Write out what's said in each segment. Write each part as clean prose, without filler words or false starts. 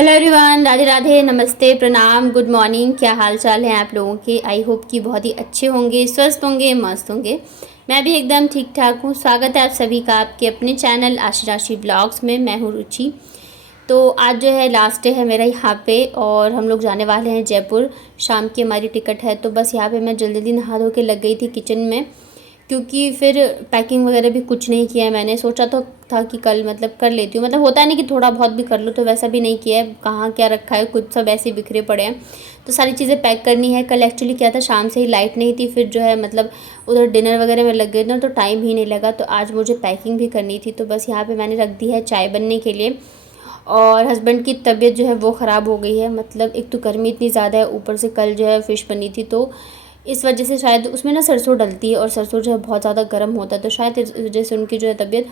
Hello everyone, Radhe Radhe, नमस्ते, प्रणाम, good morning. क्या हाल चाल है आप लोगों के? आई होप कि बहुत ही अच्छे होंगे, स्वस्थ होंगे, मस्त होंगे। मैं भी एकदम ठीक ठाक हूँ। स्वागत है आप सभी का आपके अपने चैनल आशी राशि ब्लॉग्स में। मैं हूँ रुचि। तो आज जो है लास्ट डे है मेरा यहाँ पे और हम लोग जाने वाले हैं जयपुर। शाम की हमारी टिकट है, तो बस यहाँ पे मैं जल्दी जल्दी नहा धो के लग गई थी किचन में, क्योंकि फिर पैकिंग वगैरह भी कुछ नहीं किया है। मैंने सोचा तो था कि कल मतलब कर लेती हूँ, मतलब होता है नहीं कि थोड़ा बहुत भी कर लो, तो वैसा भी नहीं किया है। कहाँ क्या रखा है, कुछ सब ऐसे बिखरे पड़े हैं, तो सारी चीज़ें पैक करनी है। कल एक्चुअली क्या था, शाम से ही लाइट नहीं थी, फिर जो है मतलब उधर डिनर वगैरह में लग गए ना, तो टाइम ही नहीं लगा। तो आज मुझे पैकिंग भी करनी थी, तो बस यहाँ पर मैंने रख दी है चाय बनने के लिए। और हस्बैंड की तबीयत जो है वो ख़राब हो गई है, मतलब एक तो गर्मी इतनी ज़्यादा है, ऊपर से कल जो है फ़िश बनी थी, तो इस वजह से शायद उसमें ना सरसों डलती है और सरसों जो है बहुत ज़्यादा गर्म होता है, तो शायद इस वजह से उनकी जो है तबीयत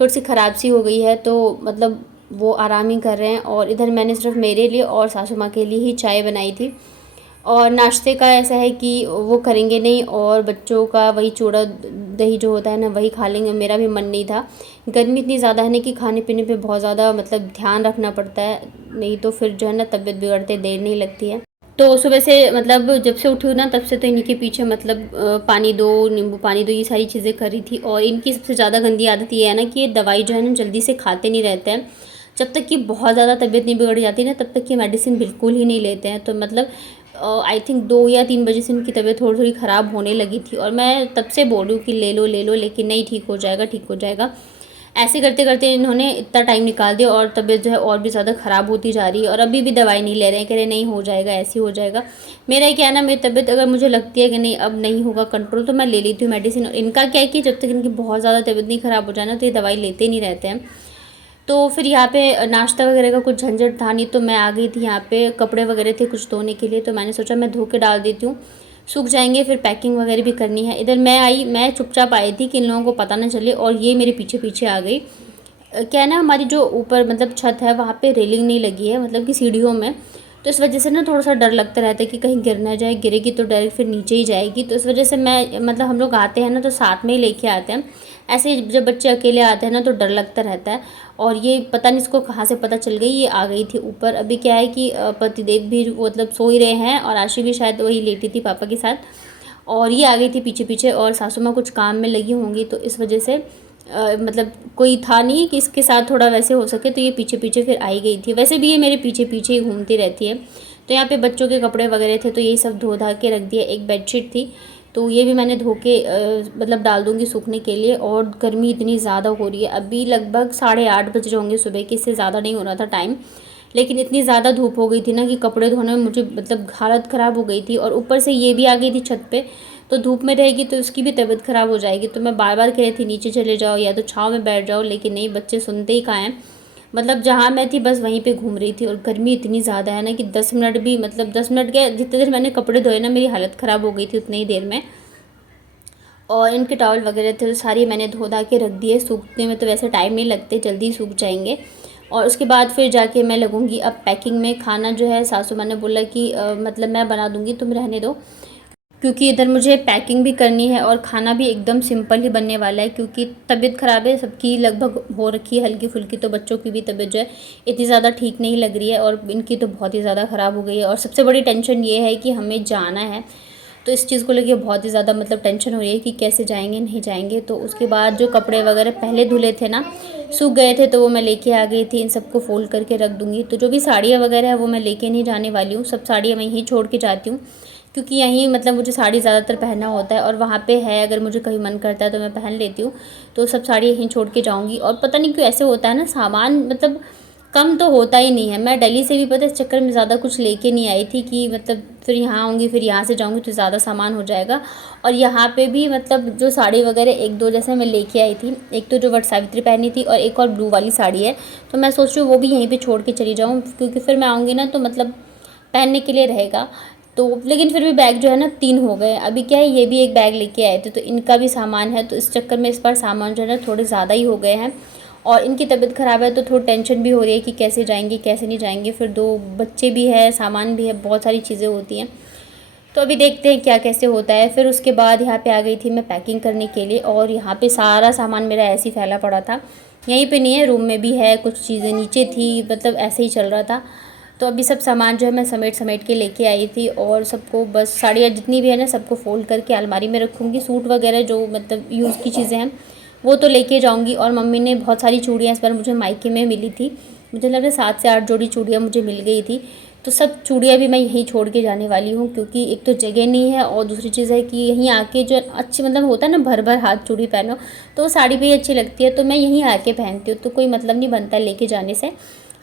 थोड़ी सी ख़राब सी हो गई है। तो मतलब वो आराम ही कर रहे हैं। और इधर मैंने सिर्फ मेरे लिए और सासू माँ के लिए ही चाय बनाई थी। और नाश्ते का ऐसा है कि वो करेंगे नहीं, और बच्चों का वही चूड़ा दही जो होता है ना, वही खा लेंगे। मेरा भी मन नहीं था। गर्मी इतनी ज़्यादा है ना कि खाने पीने पे बहुत ज़्यादा मतलब ध्यान रखना पड़ता है, नहीं तो फिर जो है ना तबीयत बिगड़ते देर नहीं लगती है। तो सुबह से मतलब जब से उठी हूँ ना, तब से तो इन्हीं के पीछे मतलब पानी दो, नींबू पानी दो, ये सारी चीज़ें करी थी। और इनकी सबसे ज़्यादा गंदी आदत ये है ना कि ये दवाई जो है ना जल्दी से खाते नहीं रहते हैं। जब तक कि बहुत ज़्यादा तबीयत नहीं बिगड़ जाती ना, तब तक कि मेडिसिन बिल्कुल ही नहीं लेते हैं। तो मतलब आई थिंक 2 या 3 बजे से इनकी तबीयत थोड़ी थोड़ी ख़राब होने लगी थी, और मैं तब से बोल रही हूँ कि ले लो, लेकिन नहीं, ठीक हो जाएगा, ठीक हो जाएगा। ऐसे करते करते इन्होंने इतना टाइम निकाल दिया, और तबीयत जो है और भी ज़्यादा ख़राब होती जा रही है। और अभी भी दवाई नहीं ले रहे हैं, कह रहे नहीं हो जाएगा, ऐसे ही हो जाएगा। मेरा क्या है ना, मेरी तबीयत अगर मुझे लगती है कि नहीं अब नहीं होगा कंट्रोल, तो मैं ले लेती हूँ मेडिसिन। और इनका क्या है कि जब तक इनकी बहुत ज़्यादा तबीयत नहीं ख़राब हो जाए ना, तो ये दवाई लेते नहीं रहते हैं। तो फिर यहाँ पे नाश्ता वगैरह का कुछ झंझट था नहीं, तो मैं आ गई थी यहाँ पे। कपड़े वगैरह थे कुछ धोने के लिए, तो मैंने सोचा मैं धो के डाल देती हूँ, सूख जाएंगे। फिर पैकिंग वगैरह भी करनी है। इधर मैं आई, मैं चुपचाप आई थी कि इन लोगों को पता ना चले, और ये मेरे पीछे पीछे आ गई। क्या है ना, हमारी जो ऊपर मतलब छत है, वहाँ पे रेलिंग नहीं लगी है, मतलब कि सीढ़ियों में। तो इस वजह से ना थोड़ा सा डर लगता रहता है कि कहीं गिर ना जाए, गिरेगी तो डायरेक्ट फिर नीचे ही जाएगी। तो इस वजह से मैं मतलब हम लोग आते हैं ना तो साथ में ही लेके आते हैं। ऐसे ही जब बच्चे अकेले आते हैं ना तो डर लगता रहता है। और ये पता नहीं इसको कहाँ से पता चल गई, ये आ गई थी ऊपर। अभी क्या है कि पतिदेव भी मतलब सो ही रहे हैं, और आशी भी शायद वही लेटी थी पापा के साथ, और ये आ गई थी पीछे पीछे। और सासू माँ कुछ काम में लगी होंगी, तो इस वजह से मतलब कोई था नहीं कि इसके साथ थोड़ा वैसे हो सके, तो ये पीछे पीछे फिर आई गई थी। वैसे भी ये मेरे पीछे पीछे ही घूमती रहती है। तो यहाँ पे बच्चों के कपड़े वगैरह थे, तो यही सब धो धा के रख दिया। एक बेडशीट थी, तो ये भी मैंने धो के मतलब डाल दूँगी सूखने के लिए। और गर्मी इतनी ज़्यादा हो रही है, अभी लगभग 8:30 बज रहे होंगे सुबह के, इससे ज़्यादा नहीं हो रहा था टाइम। लेकिन इतनी ज़्यादा धूप हो गई थी ना कि कपड़े धोने में मुझे मतलब हालत ख़राब हो गई थी। और ऊपर से ये भी आ गई थी छत पे, तो धूप में रहेगी तो उसकी भी तबीयत ख़राब हो जाएगी। तो मैं बार बार कह रही थी नीचे चले जाओ या तो छाँव में बैठ जाओ, लेकिन नहीं, बच्चे सुनते ही कहाँ हैं। मतलब जहाँ मैं थी बस वहीं पे घूम रही थी। और गर्मी इतनी ज़्यादा है ना कि 10 मिनट भी, मतलब 10 मिनट क्या, जितनी देर मैंने कपड़े धोए ना, मेरी हालत ख़राब हो गई थी उतनी ही देर में। और इनके टॉवल वगैरह थे तो सारी मैंने धो धा के रख दिए। सूखने में तो वैसे टाइम नहीं लगते, जल्दी सूख जाएंगे। और उसके बाद फिर जाके मैं लगूंगी अब पैकिंग में। खाना जो है सासू माँ ने बोला कि मतलब मैं बना दूंगी, तुम रहने दो, क्योंकि इधर मुझे पैकिंग भी करनी है और खाना भी एकदम सिंपल ही बनने वाला है। क्योंकि तबीयत ख़राब है सबकी, लगभग हो रखी है हल्की फुल्की। तो बच्चों की भी तबीयत जो है इतनी ज़्यादा ठीक नहीं लग रही है, और इनकी तो बहुत ही ज़्यादा ख़राब हो गई है। और सबसे बड़ी टेंशन ये है कि हमें जाना है, तो इस चीज़ को लेके बहुत ही ज़्यादा मतलब टेंशन हो रही है कि कैसे जाएंगे, नहीं जाएंगे। तो उसके बाद जो कपड़े वगैरह पहले धुले थे ना, सूख गए थे, तो वो मैं लेके आ गई थी। इन सबको फोल्ड करके रख दूँगी। तो जो भी साड़ियाँ वगैरह है वो मैं लेके नहीं जाने वाली हूँ, सब साड़ियाँ मैं यहीं छोड़ के जाती हूँ। क्योंकि यहीं मतलब मुझे साड़ी ज़्यादातर पहनना होता है, और वहाँ पे है अगर मुझे कहीं मन करता है तो मैं पहन लेती हूँ। तो सब साड़ी यहीं छोड़ के जाऊँगी। और पता नहीं क्यों ऐसे होता है ना, सामान मतलब कम तो होता ही नहीं है। मैं दिल्ली से भी पता है इस चक्कर में ज़्यादा कुछ लेके नहीं आई थी कि मतलब फिर यहाँ आऊँगी, फिर यहाँ से जाऊँगी तो ज़्यादा सामान हो जाएगा। और यहाँ पे भी मतलब जो साड़ी वगैरह 1-2 जैसे मैं लेके आई थी, एक तो जो वट सावित्री पहनी थी, और एक और ब्लू वाली साड़ी है। तो मैं सोच रही हूँ वो भी यहीं पे छोड़ के चली जाऊँ, क्योंकि फिर मैं आऊँगी ना तो मतलब पहनने के लिए रहेगा। तो लेकिन फिर भी बैग जो है ना 3 हो गए। अभी क्या है, ये भी एक बैग लेके आए थे, तो इनका भी सामान है। तो इस चक्कर में इस बार सामान जो है ना थोड़े ज़्यादा ही हो गए हैं। और इनकी तबीयत ख़राब है, तो थोड़ी टेंशन भी हो रही है कि कैसे जाएंगे कैसे नहीं जाएंगे। फिर 2 बच्चे भी है, सामान भी है, बहुत सारी चीज़ें होती हैं। तो अभी देखते हैं क्या कैसे होता है। फिर उसके बाद यहाँ पे आ गई थी मैं पैकिंग करने के लिए, और यहाँ पे सारा सामान मेरा ऐसे ही फैला पड़ा था। यहीं पे नहीं है, रूम में भी है, कुछ चीज़ें नीचे थी, मतलब ऐसे ही चल रहा था। तो अभी सब सामान जो है मैं समेट समेट के लेके आई थी, और सबको बस साड़ियाँ जितनी भी है ना सबको फ़ोल्ड करके अलमारी में रखूँगी। सूट वगैरह जो मतलब यूज़ की चीज़ें हैं वो तो लेके जाऊँगी। और मम्मी ने बहुत सारी चूड़ियाँ इस बार मुझे मायके में मिली थी, मुझे लग रहा है 7 से 8 जोड़ी चूड़ियाँ मुझे मिल गई थी। तो सब चूड़ियाँ भी मैं यहीं छोड़ के जाने वाली हूँ, क्योंकि एक तो जगह नहीं है, और दूसरी चीज़ है कि यहीं आके जो अच्छी मतलब होता है ना भर भर हाथ चूड़ी पहनो, तो साड़ी भी अच्छी लगती है, तो मैं यहीं आके पहनती हूँ, तो कोई मतलब नहीं बनता लेके जाने से।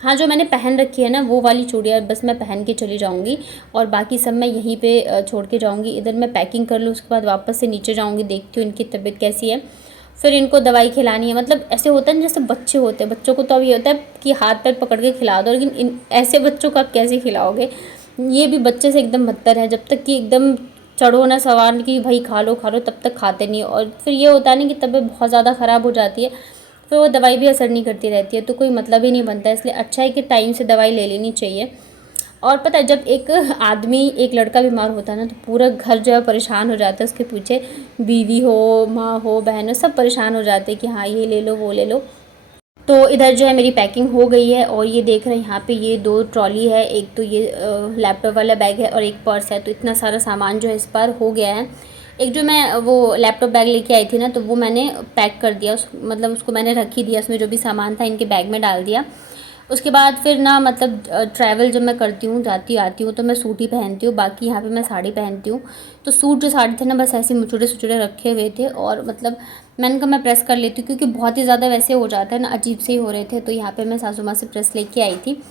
हाँ, जो मैंने पहन रखी है ना वो वाली चूड़ियाँ बस मैं पहन के चली जाऊँगी, और बाकी सब मैं यहीं पे छोड़ के जाऊँगी। इधर मैं पैकिंग कर लूँ, उसके बाद वापस से नीचे जाऊँगी, देखती हूँ इनकी तबीयत कैसी है, फिर इनको दवाई खिलानी है। मतलब ऐसे होता है ना जैसे बच्चे होते हैं, बच्चों को तो अभी होता है कि हाथ पैर पकड़ के खिला दो, लेकिन इन ऐसे बच्चों को आप कैसे खिलाओगे। ये भी बच्चे से एकदम बदतर है, जब तक कि एकदम चढ़ो ना सवार कि भाई खा लो खा लो, तब तक खाते नहीं। और फिर ये होता है ना कि तबीयत बहुत ज़्यादा ख़राब हो जाती है, फिर वो दवाई भी असर नहीं करती रहती है, तो कोई मतलब ही नहीं बनता है। इसलिए अच्छा है कि टाइम से दवाई ले लेनी चाहिए। और पता है जब एक आदमी एक लड़का बीमार होता है ना, तो पूरा घर जो है परेशान हो जाता है उसके पीछे। बीवी हो, माँ हो, बहन हो, सब परेशान हो जाते हैं कि हाँ ये ले लो वो ले लो। तो इधर जो है मेरी पैकिंग हो गई है, और ये देख रहे हैं यहाँ पे ये 2 ट्रॉली है, एक तो ये लैपटॉप वाला बैग है और एक पर्स है। तो इतना सारा सामान जो है इस बार हो गया है। एक जो मैं वो लैपटॉप बैग लेके आई थी ना, तो वो मैंने पैक कर दिया, मतलब उसको मैंने रख ही दिया, उसमें जो भी सामान था इनके बैग में डाल दिया। उसके बाद फिर ना मतलब ट्रैवल जब मैं करती हूँ जाती आती हूँ तो मैं सूट ही पहनती हूँ, बाकी यहाँ पे मैं साड़ी पहनती हूँ। तो सूट जो साड़ी थे ना बस ऐसे मुचुड़े सुचुड़े रखे हुए थे, और मतलब मैंने कहा मैं प्रेस कर लेती हूँ, क्योंकि बहुत ही ज़्यादा वैसे हो जाता है ना, अजीब से ही हो रहे थे। तो यहाँ पे मैं सासू माँ से प्रेस लेके आई थी,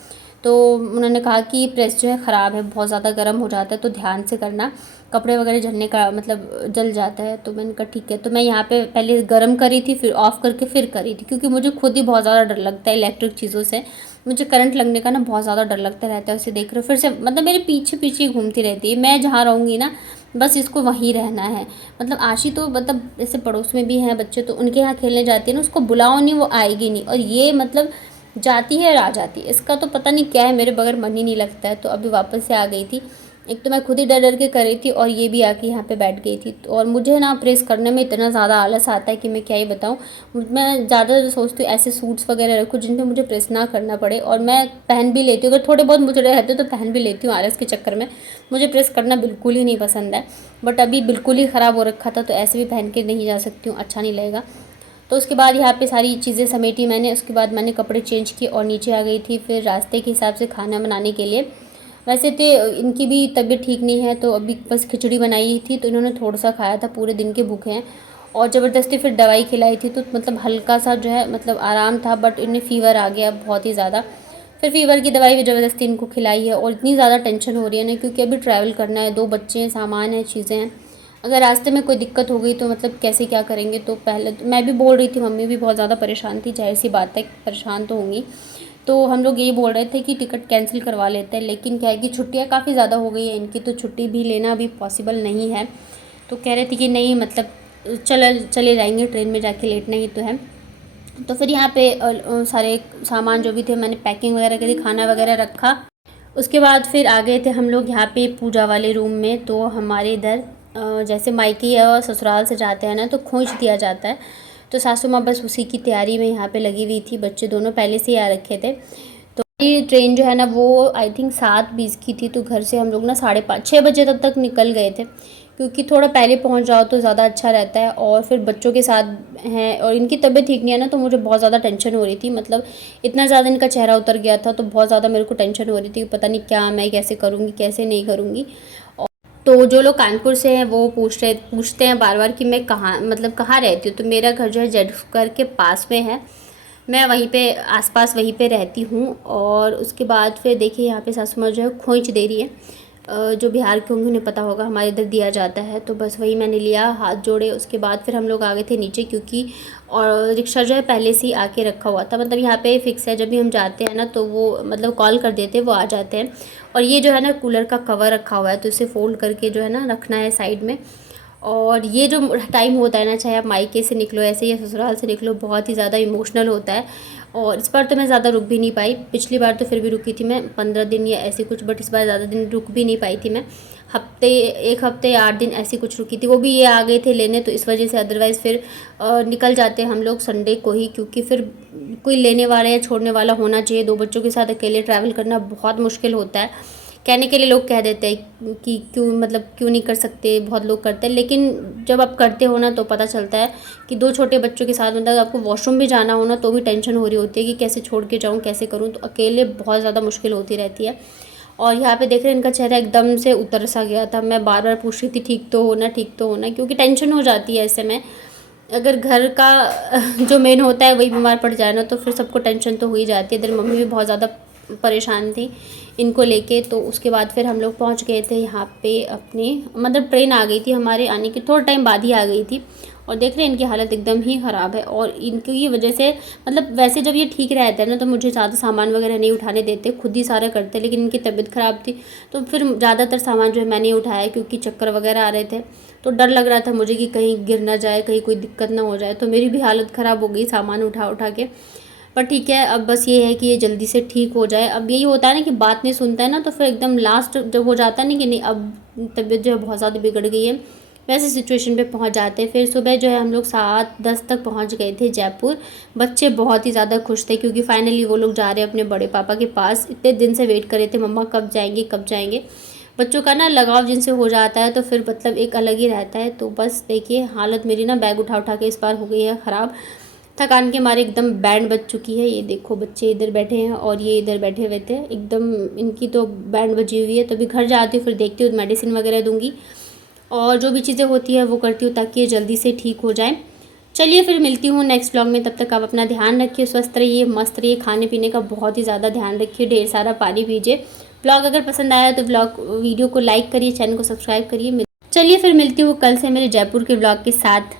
तो उन्होंने कहा कि प्रेस जो है ख़राब है, बहुत ज़्यादा गर्म हो जाता है, तो ध्यान से करना, कपड़े वगैरह जलने का मतलब जल जाता है। तो मैंने कहा ठीक है। तो मैं यहाँ पे पहले गर्म करी थी, फिर ऑफ़ करके फिर करी थी, क्योंकि मुझे खुद ही बहुत ज़्यादा डर लगता है इलेक्ट्रिक चीज़ों से। मुझे करंट लगने का ना बहुत ज़्यादा डर लगता रहता है। उसे देख रहे हो फिर से मतलब मेरे पीछे पीछे ही घूमती रहती है। मैं जहाँ रहूँगी ना बस इसको वहीं रहना है। मतलब आशी तो मतलब जैसे पड़ोस में भी हैं बच्चे, तो उनके यहाँ खेलने जाती है ना, उसको बुलाओ नहीं वो आएगी नहीं, और ये मतलब जाती है और आ जाती है। इसका तो पता नहीं क्या है, मेरे बगैर मन ही नहीं लगता है। तो अभी वापस से आ गई थी। एक तो मैं खुद ही डर डर के कर रही थी, और ये भी आके यहाँ पे बैठ गई थी। तो और मुझे ना प्रेस करने में इतना ज़्यादा आलस आता है कि मैं क्या ही बताऊँ। मैं ज़्यादा सोचती हूँ ऐसे सूट्स वगैरह रखूँ जिन पे मुझे प्रेस ना करना पड़े, और मैं पहन भी लेती हूँ। अगर थोड़े बहुत मुझे रहते तो पहन भी लेती हूँ आलस के चक्कर में। मुझे प्रेस करना बिल्कुल ही नहीं पसंद है। बट अभी बिल्कुल ही ख़राब हो रखा था, तो ऐसे भी पहन के नहीं जा सकती हूँ, अच्छा नहीं लगेगा। तो उसके बाद यहाँ पे सारी चीज़ें समेटी मैंने, उसके बाद मैंने कपड़े चेंज किए और नीचे आ गई थी फिर रास्ते के हिसाब से खाना बनाने के लिए। वैसे तो इनकी भी तबीयत ठीक नहीं है, तो अभी बस खिचड़ी बनाई थी, तो इन्होंने थोड़ा सा खाया था, पूरे दिन के भूखे हैं। और ज़बरदस्ती फिर दवाई खिलाई थी, तो मतलब हल्का सा जो है मतलब आराम था, बट इन्हें फ़ीवर आ गया बहुत ही ज़्यादा। फिर फ़ीवर की दवाई भी ज़बरदस्ती इनको खिलाई है, और इतनी ज़्यादा टेंशन हो रही है ना, क्योंकि अभी ट्रैवल करना है, 2 बच्चे हैं, सामान है, चीज़ें हैं। अगर रास्ते में कोई दिक्कत हो गई तो मतलब कैसे क्या करेंगे। तो पहले तो मैं भी बोल रही थी, मम्मी भी बहुत ज़्यादा परेशान थी, ज़ाहिर सी बात है परेशान तो होंगी। तो हम लोग ये बोल रहे थे कि टिकट कैंसिल करवा लेते हैं, लेकिन क्या है कि छुट्टियाँ काफ़ी ज़्यादा हो गई है इनकी, तो छुट्टी भी लेना अभी पॉसिबल नहीं है। तो कह रहे थे कि नहीं मतलब चले जाएंगे ट्रेन में, जाके लेटना ही तो है। तो फिर यहाँ पे सारे सामान जो भी थे मैंने पैकिंग वगैरह करी, खाना वगैरह रखा। उसके बाद फिर आ गए थे हम लोग यहाँ पे पूजा वाले रूम में। तो हमारे इधर जैसे मायके या ससुराल से जाते हैं ना, तो खोंच दिया जाता है। तो सासू माँ बस उसी की तैयारी में यहाँ पे लगी हुई थी, बच्चे दोनों पहले से ही आ रखे थे। तो ये ट्रेन जो है ना वो आई थिंक 7:20 की थी, तो घर से हम लोग ना 5:30-6 बजे तक निकल गए थे, क्योंकि थोड़ा पहले पहुंच जाओ तो ज़्यादा अच्छा रहता है। और फिर बच्चों के साथ हैं और इनकी तबीयत ठीक नहीं है ना, तो मुझे बहुत ज़्यादा टेंशन हो रही थी। मतलब इतना ज़्यादा इनका चेहरा उतर गया था, तो बहुत ज़्यादा मेरे को टेंशन हो रही थी, पता नहीं क्या मैं कैसे करूँगी कैसे नहीं करूँगी। तो जो लोग कानपुर से हैं वो पूछते हैं बार बार कि मैं कहाँ मतलब कहाँ रहती हूँ। तो मेरा घर जो है जेडकर के पास में है, मैं वहीं पे आसपास वहीं पे रहती हूँ। और उसके बाद फिर देखिए यहाँ पे सासू माँ जो है खोंच दे रही है। जो बिहार के होंगे उन्हें पता होगा, हमारे इधर दिया जाता है। तो बस वही मैंने लिया, हाथ जोड़े। उसके बाद फिर हम लोग आ गए थे नीचे, क्योंकि और रिक्शा जो है पहले से ही आके रखा हुआ था। मतलब यहाँ पे फिक्स है, जब भी हम जाते हैं ना तो वो मतलब कॉल कर देते हैं, वो आ जाते हैं। और ये जो है ना कूलर का कवर रखा हुआ है, तो इसे फ़ोल्ड करके जो है ना रखना है साइड में। और ये जो टाइम होता है ना, चाहे आप मायके से निकलो ऐसे या ससुराल से निकलो, बहुत ही ज़्यादा इमोशनल होता है। और इस बार तो मैं ज़्यादा रुक भी नहीं पाई। पिछली बार तो फिर भी रुकी थी मैं 15 दिन या ऐसे कुछ, बट इस बार ज़्यादा दिन रुक भी नहीं पाई थी मैं। एक हफ्ते या 8 दिन ऐसी कुछ रुकी थी। वो भी ये आ गए थे लेने, तो इस वजह से, अदरवाइज़ फिर निकल जाते हम लोग संडे को ही, क्योंकि फिर कोई लेने वाला या छोड़ने वाला होना चाहिए। 2 बच्चों के साथ अकेले ट्रैवल करना बहुत मुश्किल होता है। कहने के लिए लोग कह देते हैं कि क्यों नहीं कर सकते, बहुत लोग करते हैं, लेकिन जब आप करते हो ना तो पता चलता है कि 2 छोटे बच्चों के साथ मतलब आपको वॉशरूम भी जाना हो ना तो भी टेंशन हो रही होती है कि कैसे छोड़ के जाऊँ, कैसे करूँ। तो अकेले बहुत ज़्यादा मुश्किल होती रहती है। और यहाँ पे देख रहे हैं इनका चेहरा एकदम से उतर सा गया था। मैं बार बार पूछ रही थी ठीक तो होना, ठीक तो होना, क्योंकि टेंशन हो जाती है ऐसे में। अगर घर का जो मेन होता है वही बीमार पड़ जाए ना तो फिर सबको टेंशन तो हो ही जाती है। इधर मम्मी भी बहुत ज़्यादा परेशान थी इनको लेके। तो उसके बाद फिर हम लोग पहुंच गए थे यहाँ पे अपने, मतलब ट्रेन आ गई थी हमारे आने की थोड़ा टाइम बाद ही आ गई थी। और देख रहे हैं इनकी हालत एकदम ही ख़राब है। और इनकी वजह से, मतलब वैसे जब ये ठीक रहते हैं ना तो मुझे ज़्यादा सामान वगैरह नहीं उठाने देते, खुद ही सारा करते, लेकिन इनकी तबीयत ख़राब थी तो फिर ज़्यादातर सामान जो है मैंने उठाया, क्योंकि चक्कर वगैरह आ रहे थे तो डर लग रहा था मुझे कि कहीं गिर ना जाए, कहीं कोई दिक्कत ना हो जाए। तो मेरी भी हालत ख़राब हो गई सामान उठा उठा के। पर ठीक है, अब बस ये है कि ये जल्दी से ठीक हो जाए। अब यही होता है ना कि बात नहीं सुनता है ना तो फिर एकदम लास्ट जब हो जाता है ना कि नहीं अब तबीयत जो है बहुत ज़्यादा बिगड़ गई है, वैसे सिचुएशन पे पहुंच जाते हैं। फिर सुबह जो है हम लोग 7-10 तक पहुंच गए थे जयपुर। बच्चे बहुत ही ज़्यादा खुश थे क्योंकि फाइनली वो लोग जा रहे हैं अपने बड़े पापा के पास। इतने दिन से वेट कर रहे थे मम्मा कब जाएंगे कब जाएंगे। बच्चों का ना लगाव जिनसे हो जाता है तो फिर मतलब एक अलग ही रहता है। तो बस देखिए हालत मेरी ना बैग उठा उठा के इस बार हो गई है ख़राब। थकान के मारे एकदम बैंड बज चुकी है। ये देखो बच्चे इधर बैठे हैं और ये इधर बैठे हुए थे, एकदम इनकी तो बैंड बजी हुई है। तो अभी घर जाती हूँ फिर देखती हूँ, मेडिसिन वगैरह दूंगी और जो भी चीज़ें होती है वो करती हूँ ताकि ये जल्दी से ठीक हो जाए। चलिए फिर मिलती हूँ नेक्स्ट व्लॉग में। तब तक आप अपना ध्यान रखिए, स्वस्थ रहिए, मस्त रहिए, खाने पीने का बहुत ही ज़्यादा ध्यान रखिए, ढेर सारा पानी पीजिए। व्लॉग अगर पसंद आया तो वीडियो को लाइक करिए, चैनल को सब्सक्राइब करिए। चलिए फिर मिलती हूँ कल से मेरे जयपुर के व्लॉग के साथ।